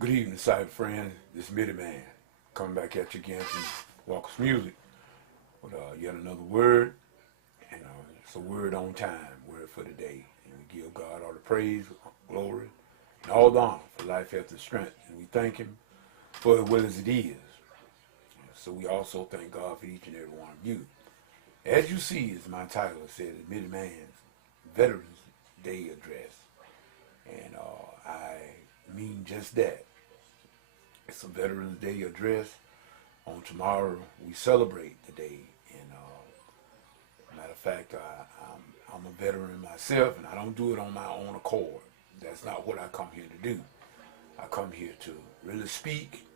Good evening, cyber friends. This is Midiman coming back at you again from Walker's Music with yet another word. And it's a word on time, word for the day. And we give God all the praise, glory, and all the honor for life, health, and strength. And we thank Him for as well as it is. So we also thank God for each and every one of you. As you see, as my title says, Midiman's Veterans Day Address. And I mean just that. It's a Veterans Day address. On tomorrow, we celebrate the day. And matter of fact, I'm a veteran myself, and I don't do it on my own accord. That's not what I come here to do. I come here to really speak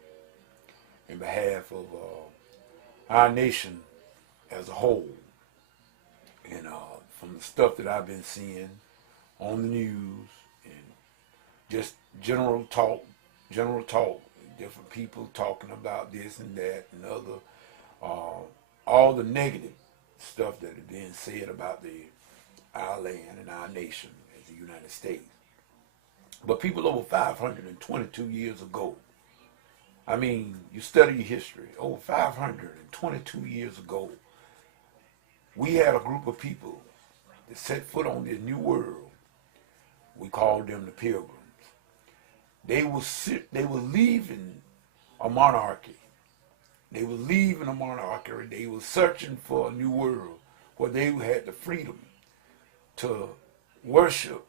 in behalf of our nation as a whole. And from the stuff that I've been seeing on the news and just general talk, different people talking about this and that and other, all the negative stuff that is being said about our land and our nation as the United States. But people over 522 years ago, I mean, you study history, over 522 years ago, we had a group of people that set foot on this new world. We called them the Pilgrims. They were leaving a monarchy. They were leaving a monarchy. They were searching for a new world where they had the freedom to worship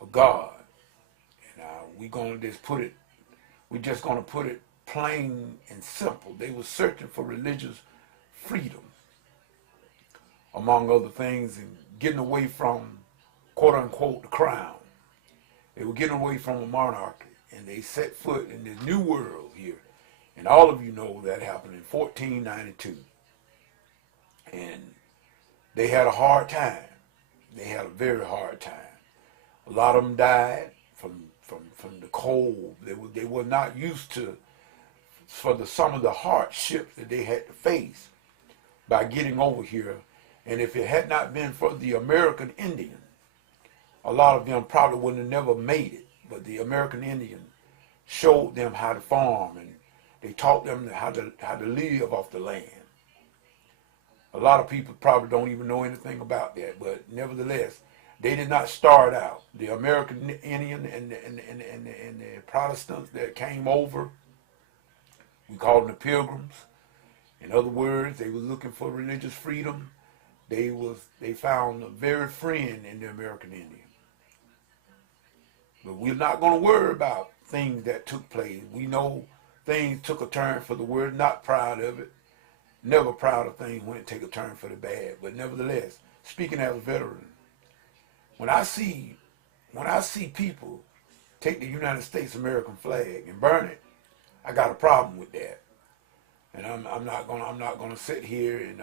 a God. And we're just gonna put it plain and simple. They were searching for religious freedom, among other things, and getting away from, quote unquote, the crown. They were getting away from a monarchy, and they set foot in this new world here. And all of you know that happened in 1492. And they had a hard time. They had a very hard time. A lot of them died from the cold. They were not used to some of the hardships that they had to face by getting over here. And if it had not been for the American Indian, a lot of them probably would have never made it. But the American Indian showed them how to farm, and they taught them how to live off the land. A lot of people probably don't even know anything about that, but nevertheless, they did not start out. The American Indian and the Protestants that came over, we call them the Pilgrims. In other words, they were looking for religious freedom. They found a very friend in the American Indian. But we're not going to worry about things that took place. We know things took a turn for the worse, not proud of it. Never proud of things when it take a turn for the bad. But nevertheless, speaking as a veteran, when I see people take the United States American flag and burn it, I got a problem with that. And I'm not gonna sit here and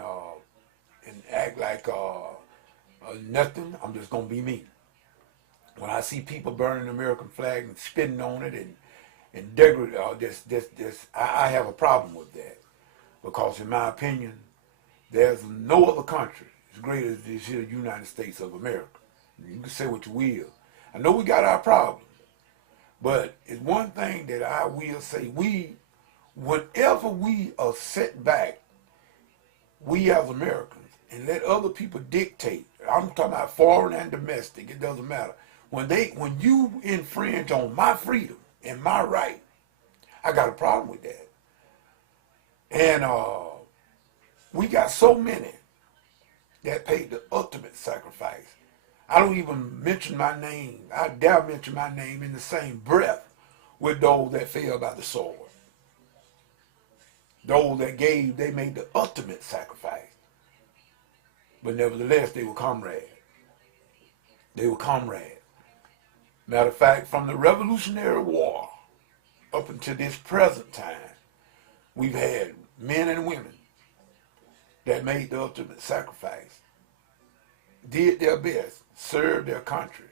act like nothing. I'm just gonna be me. When I see people burning the American flag and spitting on it and degrade, I have a problem with that, because in my opinion, there's no other country as great as this here United States of America. You can say what you will. I know we got our problems, but it's one thing that I will say: whenever we are set back, we as Americans, and let other people dictate. I'm talking about foreign and domestic. It doesn't matter. When you infringe on my freedom and my right, I got a problem with that. And we got so many that paid the ultimate sacrifice. I don't even mention my name. I dare mention my name in the same breath with those that fell by the sword. Those that they made the ultimate sacrifice. But nevertheless, they were comrades. They were comrades. Matter of fact, from the Revolutionary War up until this present time, we've had men and women that made the ultimate sacrifice, did their best, served their country,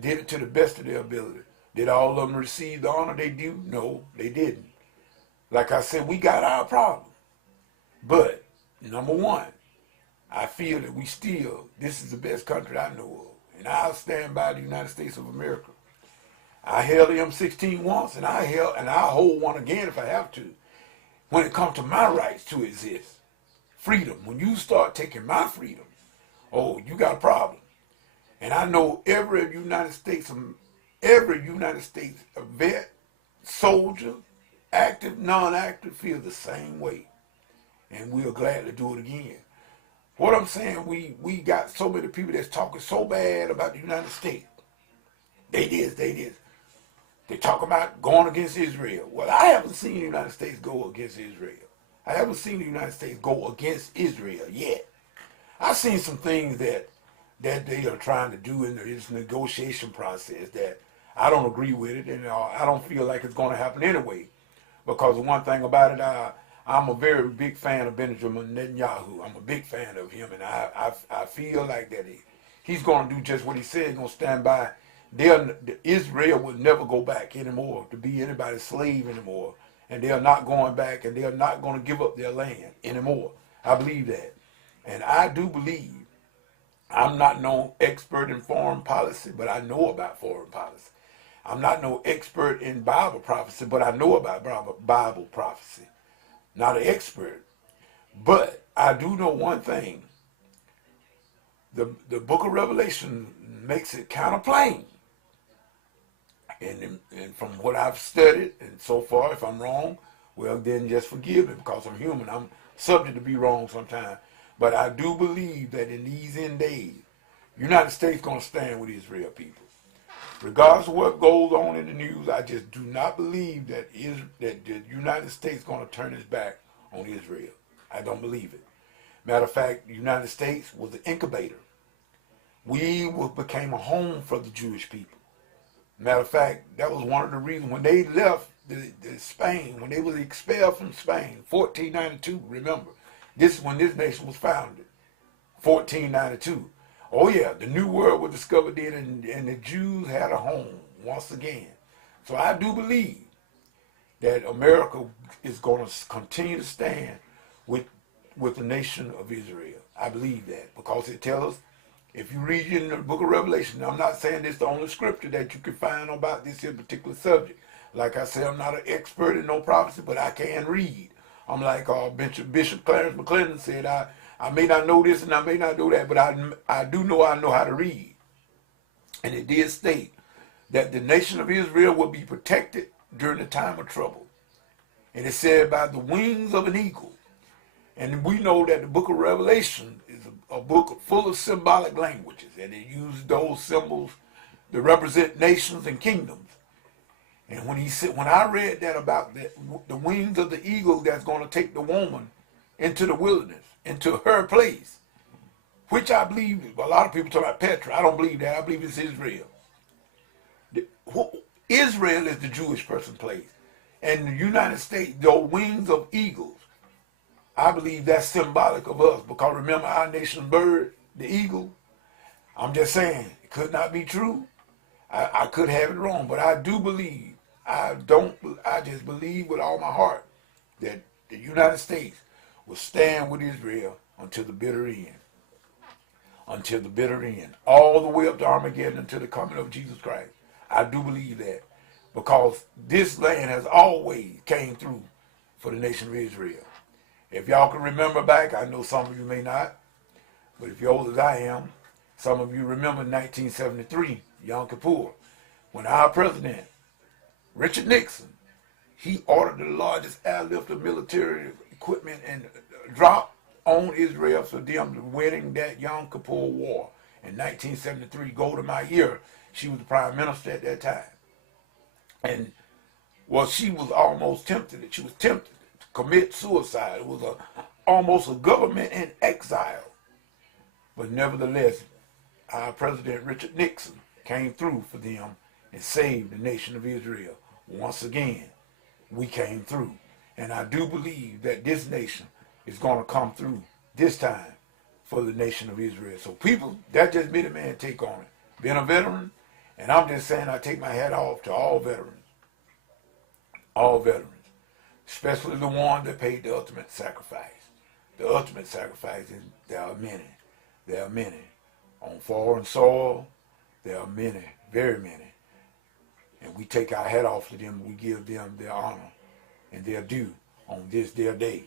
did it to the best of their ability. Did all of them receive the honor they do? No, they didn't. Like I said, we got our problem. But, number one, I feel that this is the best country I know of. And I'll stand by the United States of America. I held the M16 once, and I'll hold one again if I have to. When it comes to my rights to exist, freedom. When you start taking my freedom, oh, you got a problem. And I know every United States vet, soldier, active, non-active, feel the same way. And we'll gladly do it again. What I'm saying, we got so many people that's talking so bad about the United States. They did. They talk about going against Israel. Well, I haven't seen the United States go against Israel. I haven't seen the United States go against Israel yet. I've seen some things that they are trying to do in this negotiation process that I don't agree with it, and I don't feel like it's going to happen anyway. Because the one thing about it, I'm a very big fan of Benjamin Netanyahu. I'm a big fan of him, and I feel like that he's going to do just what he said. He's going to stand by. Israel will never go back anymore to be anybody's slave anymore, and they're not going back, and they're not going to give up their land anymore. I believe that, and I do believe. I'm not no expert in foreign policy, but I know about foreign policy. I'm not no expert in Bible prophecy, but I know about Bible prophecy. Not an expert, but I do know one thing. The book of Revelation makes it kind of plain. And from what I've studied, and so far, if I'm wrong, well, then just forgive me because I'm human. I'm subject to be wrong sometimes. But I do believe that in these end days, United States going to stand with Israel people. Regardless of what goes on in the news, I just do not believe that the United States going to turn its back on Israel. I don't believe it. Matter of fact, the United States was the incubator. We became a home for the Jewish people. Matter of fact, that was one of the reasons when they left the Spain, when they was expelled from Spain, 1492, remember. This is when this nation was founded, 1492. Oh yeah, the New World was discovered then, and the Jews had a home once again. So I do believe that America is going to continue to stand with the nation of Israel. I believe that because it tells us, if you read in the book of Revelation, I'm not saying this is the only scripture that you can find about this in particular subject. Like I said, I'm not an expert in no prophecy, but I can read. I'm like Bishop Clarence McClendon said, I may not know this and I may not know that, but I do know I know how to read. And it did state that the nation of Israel will be protected during the time of trouble. And it said by the wings of an eagle. And we know that the book of Revelation is a book full of symbolic languages, and it uses those symbols to represent nations and kingdoms. And when I read that about the wings of the eagle that's going to take the woman into the wilderness, into her place, which I believe, a lot of people talk about Petra. I don't believe that. I believe it's Israel. Israel is the Jewish person's place. And the United States, the wings of eagles, I believe that's symbolic of us. Because remember our nation's bird, the eagle? I'm just saying, it could not be true. I could have it wrong, but I do believe, I just believe with all my heart that the United States will stand with Israel until the bitter end. Until the bitter end. All the way up to Armageddon until the coming of Jesus Christ. I do believe that. Because this land has always came through for the nation of Israel. If y'all can remember back, I know some of you may not, but if you're old as I am, some of you remember 1973, Yom Kippur, when our president, Richard Nixon, he ordered the largest airlift of military equipment and drop on Israel for them winning that Yom Kippur war in 1973. Golda Meir, she was the prime minister at that time. And, well, she was almost tempted. She was tempted to commit suicide. It was almost a government in exile. But nevertheless, our President Richard Nixon came through for them and saved the nation of Israel. Once again, we came through. And I do believe that this nation is going to come through this time for the nation of Israel. So people, that's just Midiman take on it. Being a veteran, and I'm just saying I take my hat off to all veterans. All veterans. Especially the ones that paid the ultimate sacrifice. The ultimate sacrifice is there are many. There are many. On foreign soil, there are many, very many. And we take our hat off to them. We give them their honor and their due on this their day.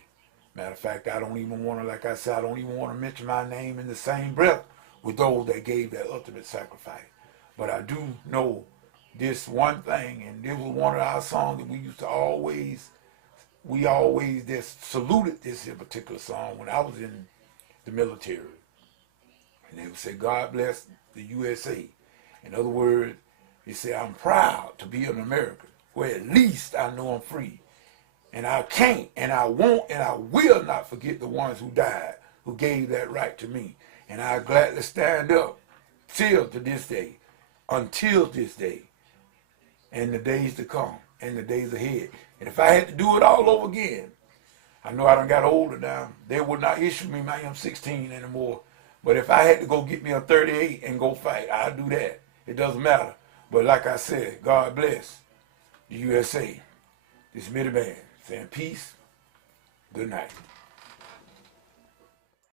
Matter of fact, I don't even want to, like I said, I don't even want to mention my name in the same breath with those that gave that ultimate sacrifice. But I do know this one thing, and this was one of our songs that we used to always, we always just saluted this particular song when I was in the military. And they would say, God bless the USA. In other words, they say, I'm proud to be an American, where at least I know I'm free. And I can't, and I won't, and I will not forget the ones who died, who gave that right to me. And I gladly stand up till to this day, until this day, and the days to come, and the days ahead. And if I had to do it all over again, I know I done got older now. They would not issue me my M16 anymore. But if I had to go get me a 38 and go fight, I'd do that. It doesn't matter. But like I said, God bless the USA. This Midiman saying peace, good night.